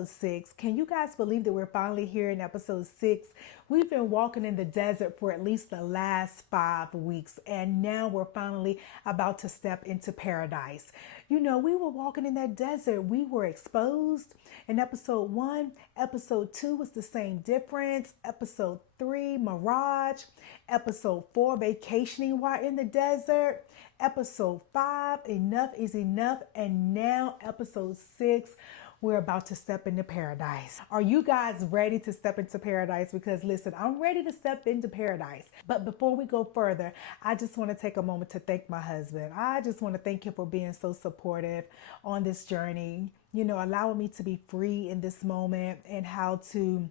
episode 6. Can you guys believe that we're finally here in episode 6? We've been walking in the desert for at least the last 5 weeks, and now we're finally about to step into paradise. You know, we were walking in that desert. We were exposed in episode 1. Episode 2 was the same difference. Episode 3, mirage. Episode 4, vacationing while in the desert. Episode 5, enough is enough. And now episode 6, we're about to step into paradise. Are you guys ready to step into paradise? Because listen, I'm ready to step into paradise. But before we go further, I just want to take a moment to thank my husband. I just want to thank him for being so supportive on this journey, you know, allowing me to be free in this moment and how to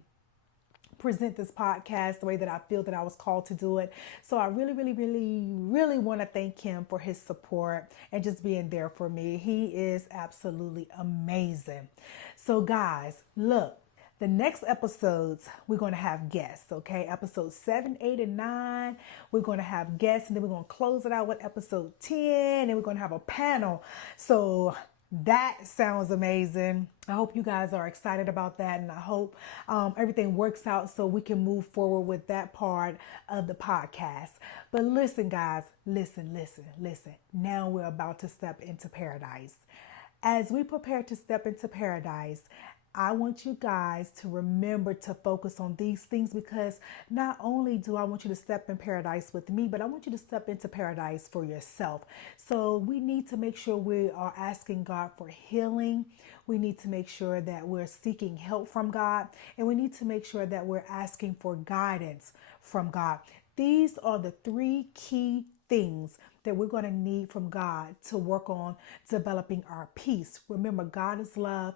present this podcast the way that I feel that I was called to do it. So I really want to thank him for his support and just being there for me. He is absolutely amazing. So guys, look, the next episodes, we're going to have guests, okay? Episode 7, 8, and 9, we're going to have guests, and then we're going to close it out with episode 10, and we're going to have a panel. So that sounds amazing. I hope you guys are excited about that, and I hope everything works out so we can move forward with that part of the podcast. But listen, guys, listen. Now we're about to step into paradise. As we prepare to step into paradise, I want you guys to remember to focus on these things, because not only do I want you to step in paradise with me, but I want you to step into paradise for yourself. So we need to make sure we are asking God for healing. We need to make sure that we're seeking help from God, and we need to make sure that we're asking for guidance from God. These are the 3 key things that we're going to need from God to work on developing our peace. Remember, God is love,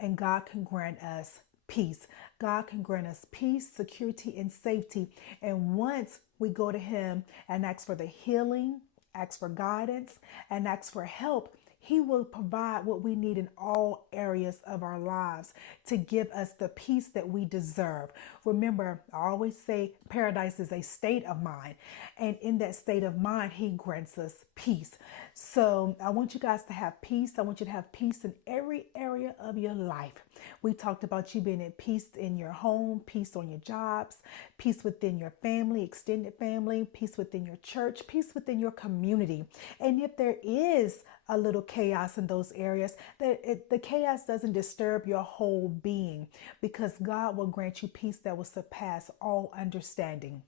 and God can grant us peace. God can grant us peace, security, and safety. And once we go to Him and ask for the healing, ask for guidance, and ask for help, He will provide what we need in all areas of our lives to give us the peace that we deserve. Remember, I always say paradise is a state of mind. And in that state of mind, He grants us peace. So I want you guys to have peace. I want you to have peace in every area of your life. We talked about you being at peace in your home, peace on your jobs, peace within your family, extended family, peace within your church, peace within your community. And if there is a little chaos in those areas, the chaos doesn't disturb your whole being, because God will grant you peace that will surpass all understanding.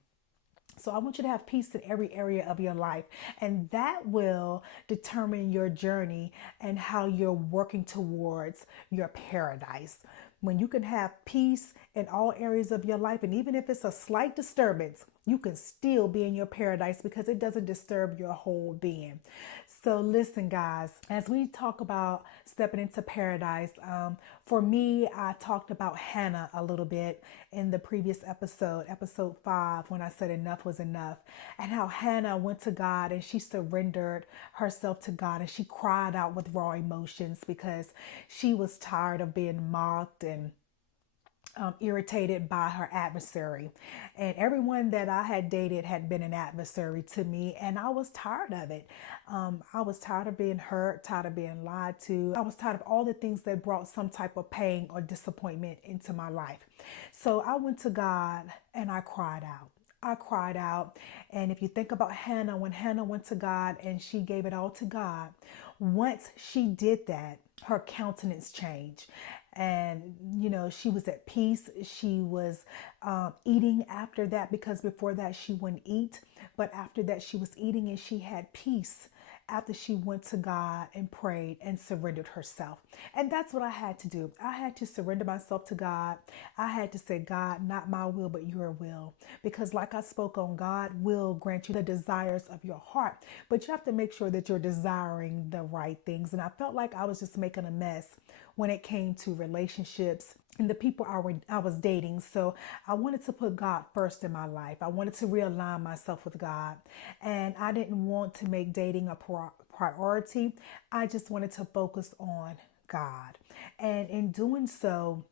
So I want you to have peace in every area of your life, and that will determine your journey and how you're working towards your paradise. When you can have peace in all areas of your life, and even if it's a slight disturbance, you can still be in your paradise because it doesn't disturb your whole being. So listen, guys, as we talk about stepping into paradise, for me, I talked about Hannah a little bit in the previous episode, episode 5, when I said enough was enough, and how Hannah went to God and she surrendered herself to God, and she cried out with raw emotions because she was tired of being mocked and irritated by her adversary. And everyone that I had dated had been an adversary to me, and I was tired of it. I was tired of being hurt, tired of being lied to. I was tired of all the things that brought some type of pain or disappointment into my life. So I went to God and I cried out. I cried out. And if you think about Hannah, when Hannah went to God and she gave it all to God, once she did that, her countenance changed. And, you know, she was at peace. She was eating after that, because before that she wouldn't eat. But after that she was eating, and she had peace after she went to God and prayed and surrendered herself. And that's what I had to do. I had to surrender myself to God. I had to say, God, not my will, but your will. Because like I spoke on, God will grant you the desires of your heart, but you have to make sure that you're desiring the right things. And I felt like I was just making a mess when it came to relationships and the people I was dating. So I wanted to put God first in my life. I wanted to realign myself with God. And I didn't want to make dating a priority. I just wanted to focus on God. And in doing so,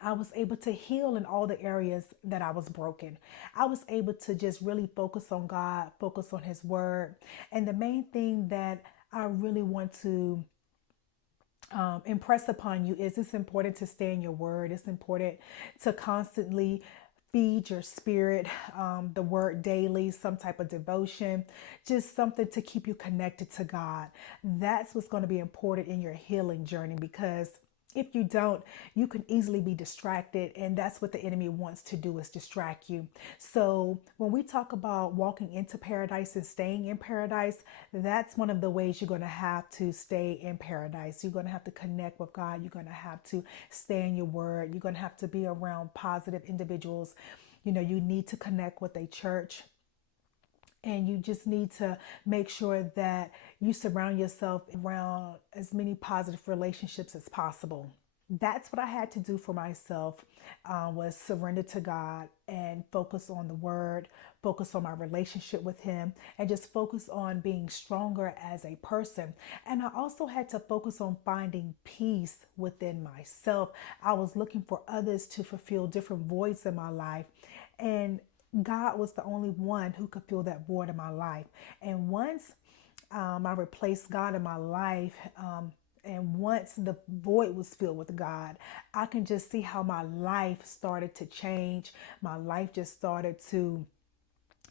I was able to heal in all the areas that I was broken. I was able to just really focus on God, focus on His word. And the main thing that I really want to impress upon you is it's important to stay in your word. It's important to constantly feed your spirit, the word daily, some type of devotion, just something to keep you connected to God. That's what's going to be important in your healing journey, because if you don't, you can easily be distracted, and that's what the enemy wants to do, is distract you. So when we talk about walking into paradise and staying in paradise, that's one of the ways you're going to have to stay in paradise. You're going to have to connect with God. You're going to have to stay in your word. You're going to have to be around positive individuals. You need to connect with a church, and you just need to make sure that you surround yourself around as many positive relationships as possible. That's what I had to do for myself, was surrender to God and focus on the word, focus on my relationship with him, and just focus on being stronger as a person. And I also had to focus on finding peace within myself. I was looking for others to fulfill different voids in my life, and God was the only one who could fill that void in my life. And once I replaced God in my life, and once the void was filled with God, I can just see how my life started to change. My life just started to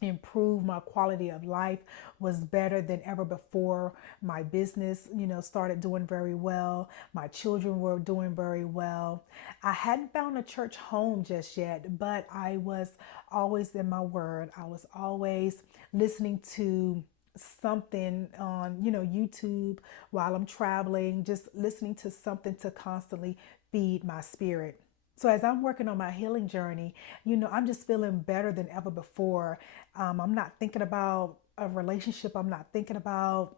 improve. My quality of life was better than ever before. My business, started doing very well. My children were doing very well. I hadn't found a church home just yet, but I was always in my word. I was always listening to something on, YouTube while I'm traveling, just listening to something to constantly feed my spirit. So as I'm working on my healing journey, I'm just feeling better than ever before. I'm not thinking about a relationship. I'm not thinking about,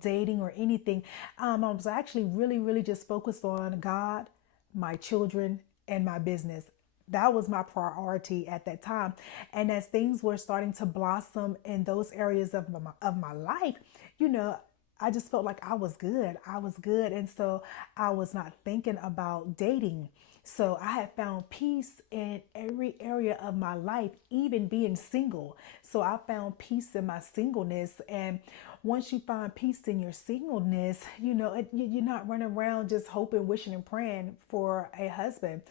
dating or anything. I was actually really, really just focused on God, my children, and my business. That was my priority at that time. And as things were starting to blossom in those areas of my life, you know, I just felt like I was good. I was good. And so I was not thinking about dating. So I had found peace in every area of my life, even being single. So I found peace in my singleness. And once you find peace in your singleness, you're not running around just hoping, wishing, and praying for a husband.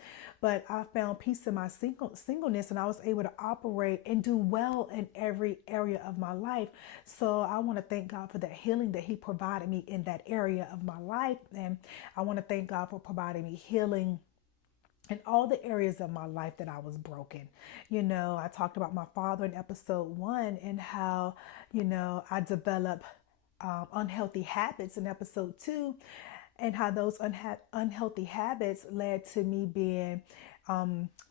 But I found peace in my singleness, and I was able to operate and do well in every area of my life. So I want to thank God for that healing that He provided me in that area of my life. And I want to thank God for providing me healing in all the areas of my life that I was broken. I talked about my father in episode 1, and how, I developed unhealthy habits in episode 2, and how those unhealthy habits led to me being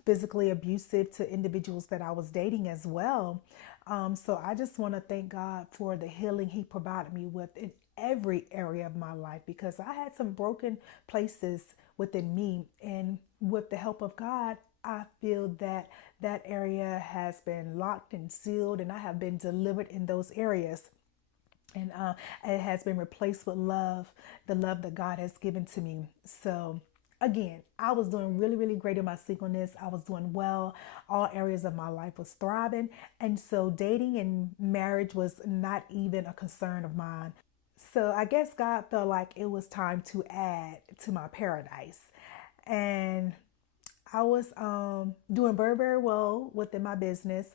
physically abusive to individuals that I was dating as well. So I just want to thank God for the healing He provided me with in every area of my life, because I had some broken places within me. And with the help of God, I feel that that area has been locked and sealed, and I have been delivered in those areas. And it has been replaced with love, the love that God has given to me. So again, I was doing really, really great in my singleness. I was doing well. All areas of my life was thriving. And so dating and marriage was not even a concern of mine. So I guess God felt like it was time to add to my paradise. And I was doing very, very well within my business.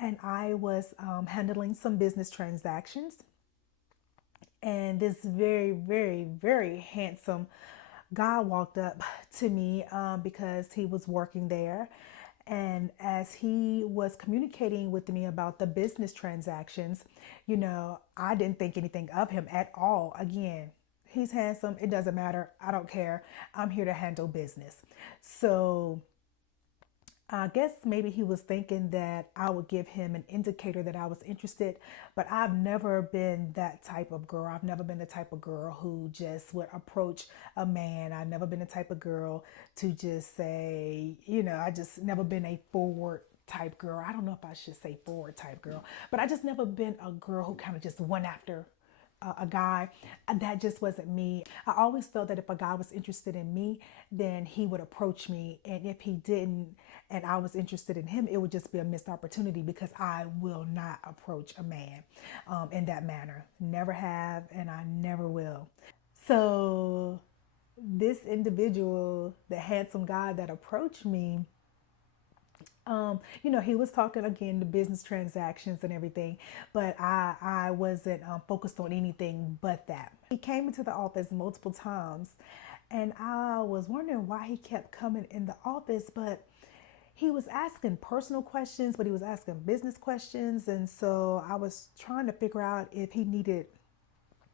And I was handling some business transactions. And this very, very, very handsome guy walked up to me, because he was working there. And as he was communicating with me about the business transactions, I didn't think anything of him at all. Again, he's handsome. It doesn't matter. I don't care. I'm here to handle business. So I guess maybe he was thinking that I would give him an indicator that I was interested, but I've never been that type of girl. I've never been the type of girl who just would approach a man. I've never been the type of girl to just say, I just never been a forward type girl. I don't know if I should say forward type girl, but I just never been a girl who kind of just went after a guy. That just wasn't me. I always felt that if a guy was interested in me, then he would approach me. And if he didn't, and I was interested in him, it would just be a missed opportunity, because I will not approach a man in that manner. Never have, and I never will. So this individual, the handsome guy that approached me, he was talking again the business transactions and everything, but I wasn't focused on anything but that. He came into the office multiple times, and I was wondering why he kept coming in the office, but he was asking personal questions, but he was asking business questions, and so I was trying to figure out if he needed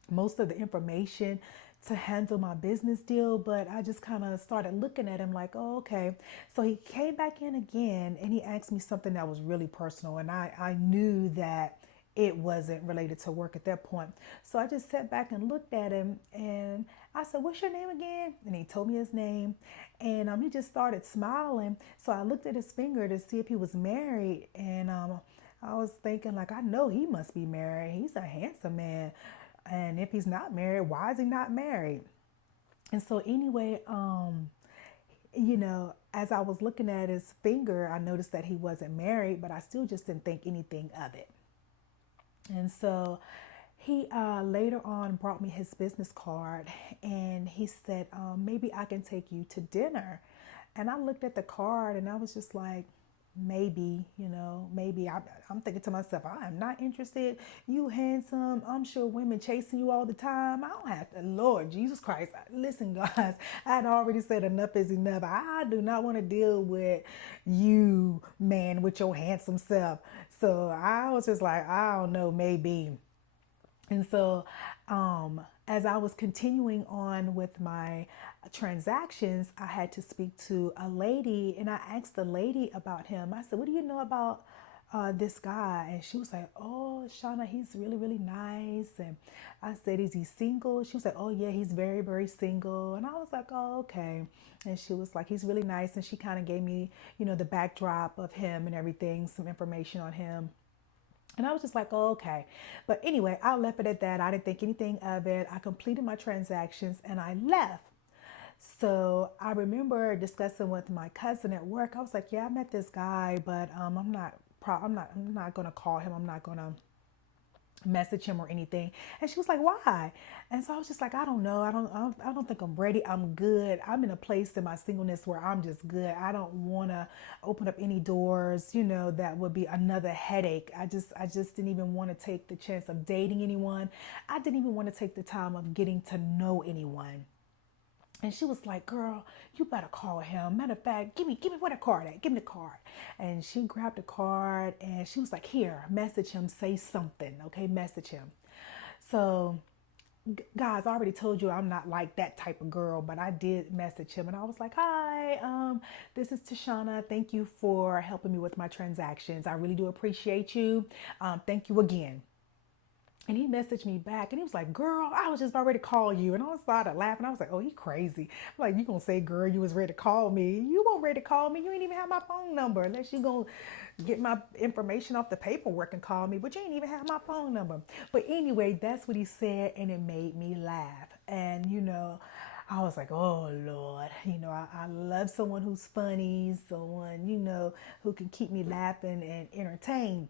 most of the information to handle my business deal, but I just kind of started looking at him like, oh, okay. So he came back in again and he asked me something that was really personal, and I knew that it wasn't related to work at that point. So I just sat back and looked at him and I said, what's your name again? And he told me his name, and he just started smiling. So I looked at his finger to see if he was married, and I was thinking, like, I know he must be married. He's a handsome man. And if he's not married, why is he not married? And so anyway, as I was looking at his finger, I noticed that he wasn't married, but I still just didn't think anything of it. And so he later on brought me his business card, and he said, maybe I can take you to dinner. And I looked at the card and I was just like, maybe, maybe. I'm thinking to myself, I am not interested. You handsome. I'm sure women chasing you all the time. I don't have to. Lord Jesus Christ. Listen, guys, I had already said enough is enough. I do not want to deal with you, man, with your handsome self. So I was just like, I don't know, maybe. And so, as I was continuing on with my transactions, I had to speak to a lady, and I asked the lady about him. I said, what do you know about this guy? And she was like, oh, Shauna, he's really, really nice. And I said, is he single? She was like, oh, yeah, he's very, very single. And I was like, oh, okay. And she was like, he's really nice. And she kind of gave me, the backdrop of him and everything, some information on him. And I was just like, oh, okay. But anyway, I left it at that. I didn't think anything of it. I completed my transactions and I left. So I remember discussing with my cousin at work. I was like, yeah, I met this guy, but I'm not gonna call him. I'm not gonna message him or anything. And she was like, why? And so I was just like, I don't know. I don't think I'm ready. I'm good. I'm in a place in my singleness where I'm just good. I don't want to open up any doors, that would be another headache. I just didn't even want to take the chance of dating anyone. I didn't even want to take the time of getting to know anyone. And she was like, girl, you better call him. Matter of fact, give me where the card at. Give me the card. And she grabbed the card and she was like, here, message him, say something. Okay, message him. So guys, I already told you I'm not like that type of girl, but I did message him and I was like, hi, this is Tashana. Thank you for helping me with my transactions. I really do appreciate you. Thank you again. And he messaged me back and he was like, girl, I was just about ready to call you. And I started laughing. I was like, oh, he crazy. I'm like, you gonna say, girl, you was ready to call me. You weren't ready to call me. You ain't even have my phone number unless you gonna get my information off the paperwork and call me. But you ain't even have my phone number. But anyway, that's what he said and it made me laugh. And I was like, oh Lord, I love someone who's funny, someone, who can keep me laughing and entertained.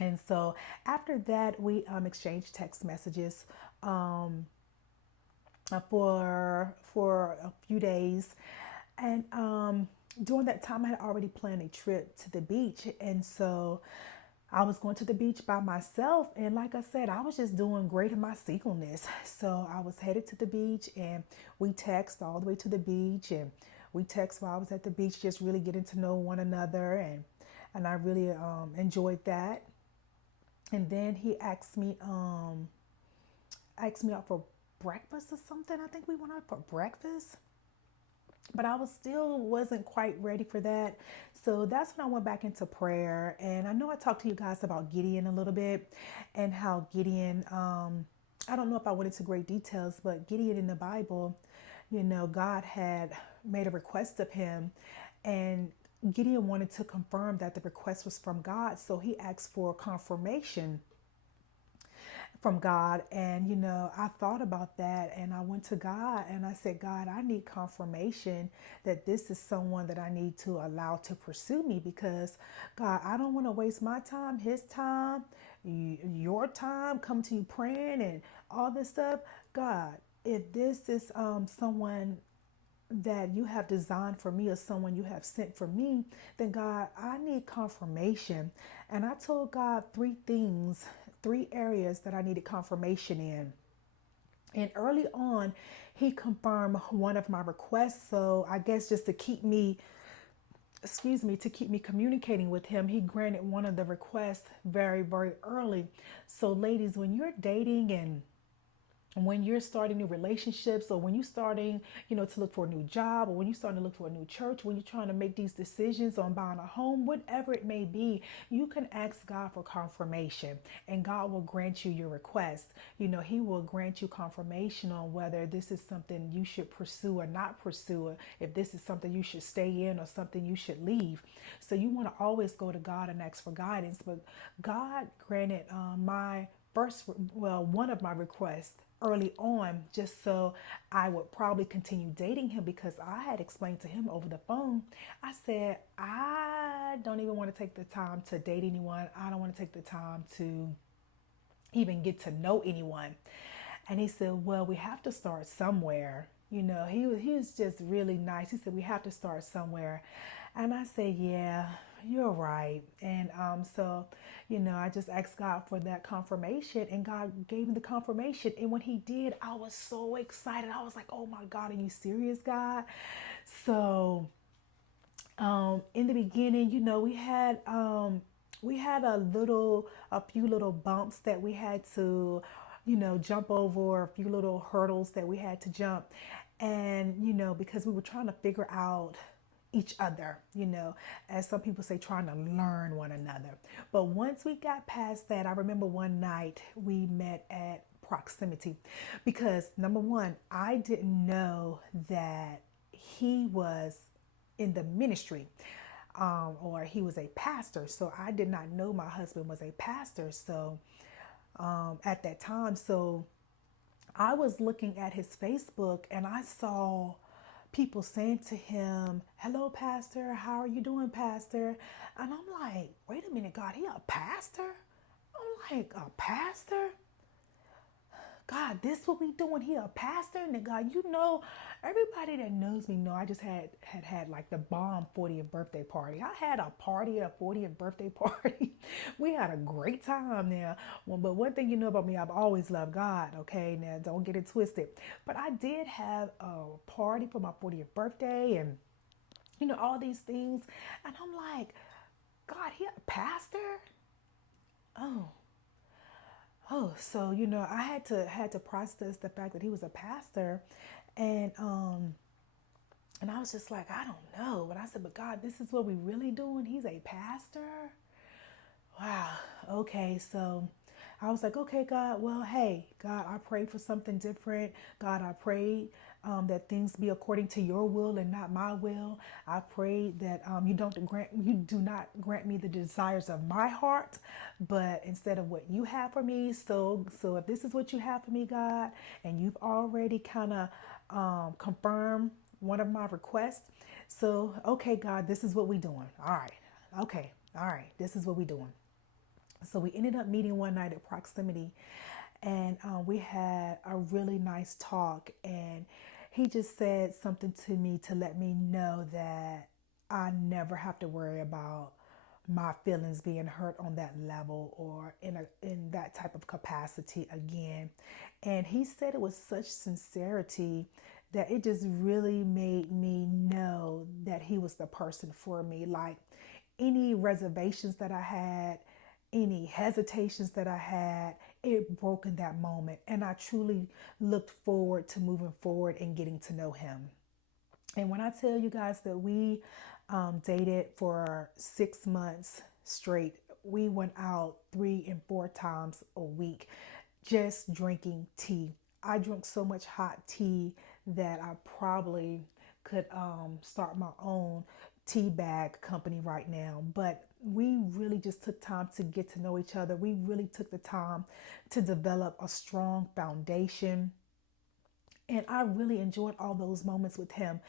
And so after that, we exchanged text messages um, for a few days, and during that time, I had already planned a trip to the beach, and so I was going to the beach by myself. And like I said, I was just doing great in my singleness. So I was headed to the beach, and we text all the way to the beach, and we text while I was at the beach, just really getting to know one another, and I really enjoyed that. And then he asked me out for breakfast or something. I think we went out for breakfast, but I was still wasn't quite ready for that. So that's when I went back into prayer. And I know I talked to you guys about Gideon a little bit and how Gideon, I don't know if I went into great details, but Gideon in the Bible, God had made a request of him, and Gideon wanted to confirm that the request was from God. So he asked for confirmation from God. And, I thought about that and I went to God and I said, God, I need confirmation that this is someone that I need to allow to pursue me, because, God, I don't want to waste my time, his time, your time, come to you praying and all this stuff. God, if this is someone that you have designed for me or someone you have sent for me, then God, I need confirmation. And I told God three things, three areas that I needed confirmation in. And early on, he confirmed one of my requests. So I guess just to keep me, to keep me communicating with him, he granted one of the requests very, very early. So, ladies, when you're dating and when you're starting new relationships, or when you're starting, to look for a new job, or when you're starting to look for a new church, when you're trying to make these decisions on buying a home, whatever it may be, you can ask God for confirmation, and God will grant you your request. He will grant you confirmation on whether this is something you should pursue or not pursue, or if this is something you should stay in or something you should leave. So you want to always go to God and ask for guidance. But God granted my first, well, one of my requests early on, just so I would probably continue dating him, because I had explained to him over the phone. I said, I don't even want to take the time to date anyone. I don't want to take the time to even get to know anyone. And he said, well, we have to start somewhere. He was just really nice. He said, we have to start somewhere. And I said, yeah, you're right. And so, I just asked God for that confirmation, and God gave me the confirmation. And when he did, I was so excited. I was like, oh my God, are you serious, God? So in the beginning, we had a few little bumps that we had to, jump over, a few little hurdles that we had to jump. And, because we were trying to figure out each other, as some people say, trying to learn one another. But once we got past that, I remember one night we met at proximity, because number one, I didn't know that he was in the ministry, or he was a pastor. So I did not know my husband was a pastor. So at that time, so I was looking at his Facebook, and I saw people saying to him, hello, pastor. How are you doing, pastor? And I'm like, wait a minute, God, he a pastor? I'm like, a pastor? God, this what we doing here, a pastor? And God, everybody that knows me know I just had like the bomb 40th birthday party. I had a party, a 40th birthday party. We had a great time now. Well, but one thing you know about me, I've always loved God, okay? Now, don't get it twisted. But I did have a party for my 40th birthday, and, all these things. And I'm like, God, he a pastor? Oh, so I had to process the fact that he was a pastor, and I was just like, I don't know, but I said, but God, this is what we really doing. He's a pastor. Wow. Okay. So I was like, okay, God, well, hey, God, I prayed for something different. God, I prayed that things be according to your will and not my will. I prayed that you do not grant me the desires of my heart, but instead of what you have for me. So if this is what you have for me, God, and you've already kind of confirmed one of my requests. So, okay, God, this is what we doing. All right. Okay. All right. This is what we doing. So we ended up meeting one night at proximity, and we had a really nice talk. And he just said something to me to let me know that I never have to worry about my feelings being hurt on that level, or in that type of capacity again. And he said it with such sincerity that it just really made me know that he was the person for me. Like, any reservations that I had, any hesitations that I had, it broke in that moment. And I truly looked forward to moving forward and getting to know him. And when I tell you guys that we dated for 6 months straight, we went out 3 and 4 times a week just drinking tea. I drank so much hot tea that I probably could start my own tea bag company right now. But we really just took time to get to know each other. We really took the time to develop a strong foundation, and I really enjoyed all those moments with him.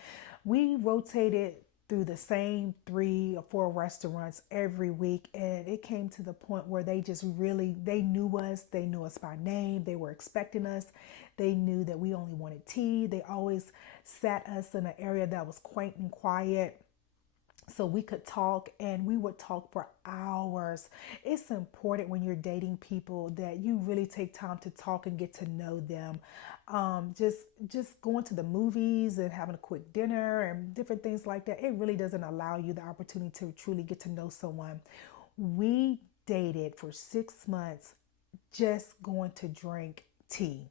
We rotated through the same 3 or 4 restaurants every week, and it came to the point where they knew us by name. They were expecting us. They knew that we only wanted tea. They always sat us in an area that was quaint and quiet so we could talk, and we would talk for hours. It's important when you're dating people that you really take time to talk and get to know them. Just going to the movies and having a quick dinner and different things like that, it really doesn't allow you the opportunity to truly get to know someone. We dated for 6 months, just going to drink tea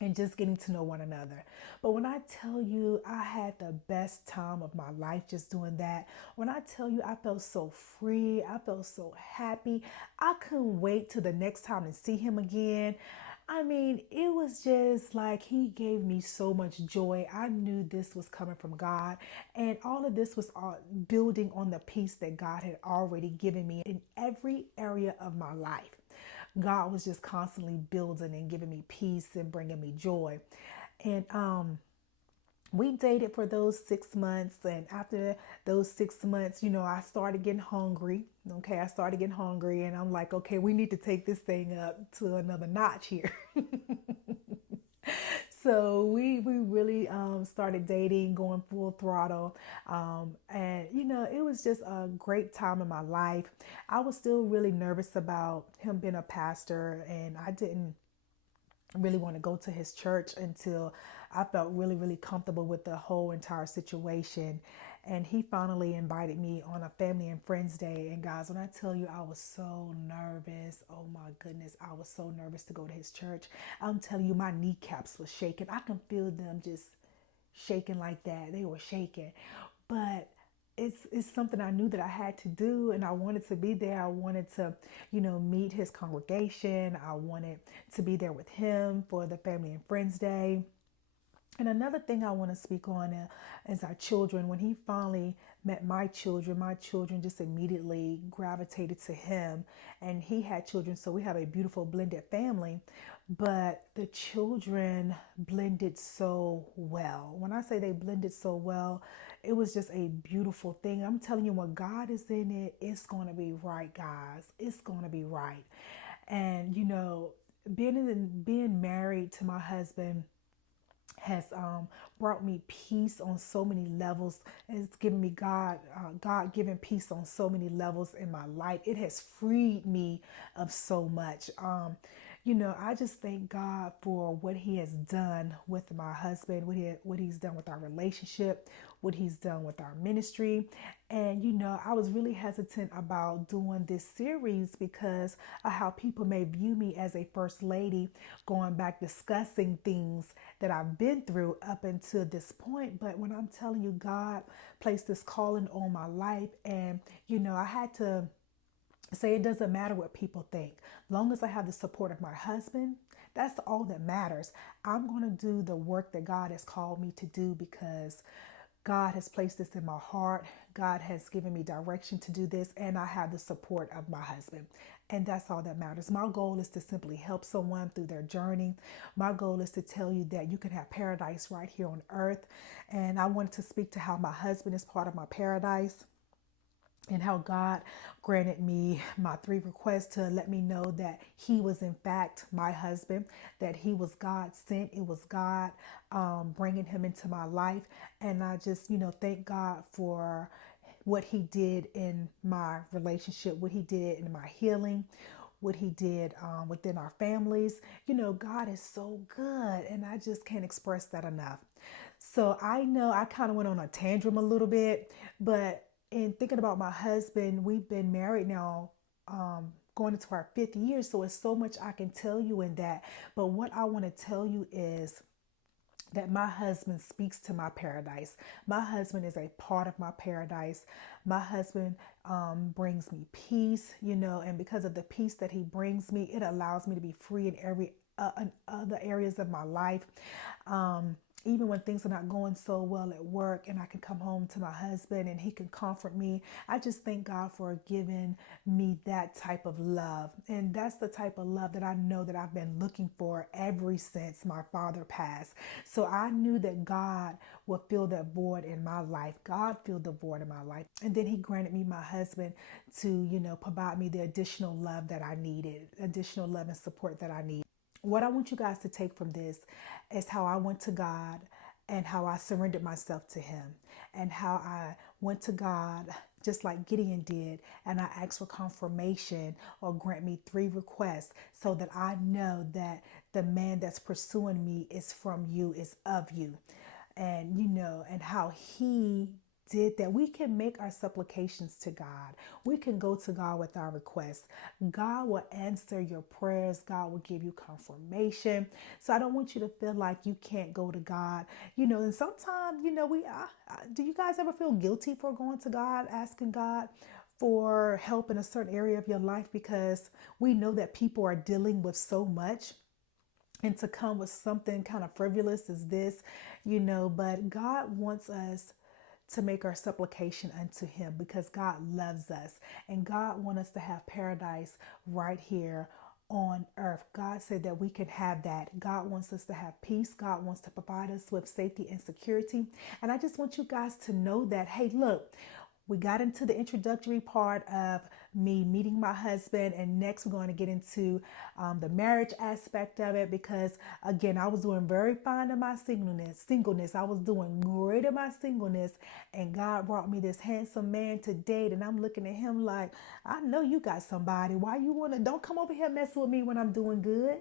and just getting to know one another. But when I tell you I had the best time of my life just doing that, when I tell you I felt so free, I felt so happy, I couldn't wait till the next time to see him again. I mean, it was just like he gave me so much joy. I knew this was coming from God, and all of this was all building on the peace that God had already given me in every area of my life. God was just constantly building and giving me peace and bringing me joy. And we dated for those 6 months. And after those 6 months, I started getting hungry. Okay, I started getting hungry. And I'm like, okay, we need to take this thing up to another notch here. So we really started dating, going full throttle, and it was just a great time in my life. I was still really nervous about him being a pastor, and I didn't really want to go to his church until I felt really, really comfortable with the whole entire situation. And he finally invited me on a family and friends day. And guys, when I tell you I was so nervous, oh my goodness, I was so nervous to go to his church. I'm telling you, my kneecaps was shaking. I can feel them just shaking like that. They were shaking. But it's something I knew that I had to do, and I wanted to be there. I wanted to, meet his congregation. I wanted to be there with him for the family and friends day. And another thing I want to speak on is our children. When he finally met my children just immediately gravitated to him. And he had children, so we have a beautiful blended family. But the children blended so well. When I say they blended so well, it was just a beautiful thing. I'm telling you, when God is in it, it's going to be right, guys. It's going to be right. And, being married to my husband has brought me peace on so many levels. It's given me God-given peace on so many levels in my life. It has freed me of so much. I just thank God for what He has done with my husband, what He's done with our relationship, what He's done with our ministry. And, I was really hesitant about doing this series because of how people may view me as a first lady, going back discussing things that I've been through up until this point. But when I'm telling you, God placed this calling on my life, and, I had to say it doesn't matter what people think. Long as I have the support of my husband, that's all that matters. I'm going to do the work that God has called me to do because God has placed this in my heart. God has given me direction to do this, and I have the support of my husband. And that's all that matters. My goal is to simply help someone through their journey. My goal is to tell you that you can have paradise right here on earth. And I wanted to speak to how my husband is part of my paradise, and how God granted me my 3 requests to let me know that he was in fact my husband, that he was God sent. It was God bringing him into my life. And I just, thank God for what he did in my relationship, what he did in my healing, what he did within our families. God is so good, and I just can't express that enough. So I know I kind of went on a tantrum a little bit, but in thinking about my husband, we've been married now, going into our 5th year. So it's so much I can tell you in that. But what I want to tell you is that my husband speaks to my paradise. My husband is a part of my paradise. My husband brings me peace, and because of the peace that he brings me, it allows me to be free in other areas of my life. Even when things are not going so well at work, and I can come home to my husband and he can comfort me. I just thank God for giving me that type of love. And that's the type of love that I know that I've been looking for ever since my father passed. So I knew that God would fill that void in my life. God filled the void in my life. And then he granted me my husband to, provide me the additional love that I needed, additional love and support that I needed. What I want you guys to take from this is how I went to God and how I surrendered myself to Him, and how I went to God just like Gideon did, and I asked for confirmation or grant me 3 requests so that I know that the man that's pursuing me is from you, is of you. And and how He did that. We can make our supplications to God. We can go to God with our requests. God will answer your prayers. God will give you confirmation. So I don't want you to feel like you can't go to God. And sometimes, do you guys ever feel guilty for going to God, asking God for help in a certain area of your life? Because we know that people are dealing with so much, and to come with something kind of frivolous as this, but God wants us to make our supplication unto Him, because God loves us and God wants us to have paradise right here on earth. God said that we can have that. God wants us to have peace. God wants to provide us with safety and security. And I just want you guys to know that, hey, look, we got into the introductory part of me meeting my husband, and next we're going to get into the marriage aspect of it, because again, I was doing very fine in my singleness. I was doing great in my singleness, and God brought me this handsome man to date, and I'm looking at him like, I know you got somebody. Why you want to, don't come over here messing with me when I'm doing good.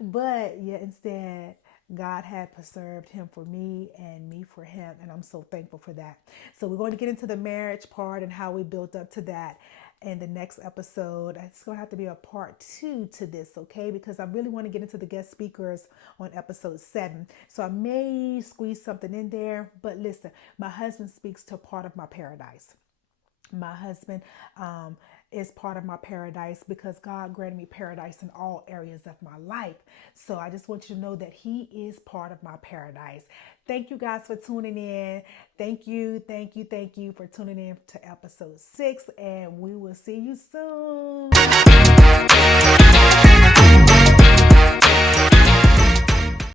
But yet instead, God had preserved him for me and me for him. And I'm so thankful for that. So we're going to get into the marriage part and how we built up to that in the next episode. It's going to have to be a part 2 to this, okay? Because I really want to get into the guest speakers on episode 7. So I may squeeze something in there. But listen, my husband speaks to part of my paradise. My husband is part of my paradise, because God granted me paradise in all areas of my life. So I just want you to know that He is part of my paradise. Thank you guys for tuning in. Thank you for tuning in to episode 6, and we will see you soon.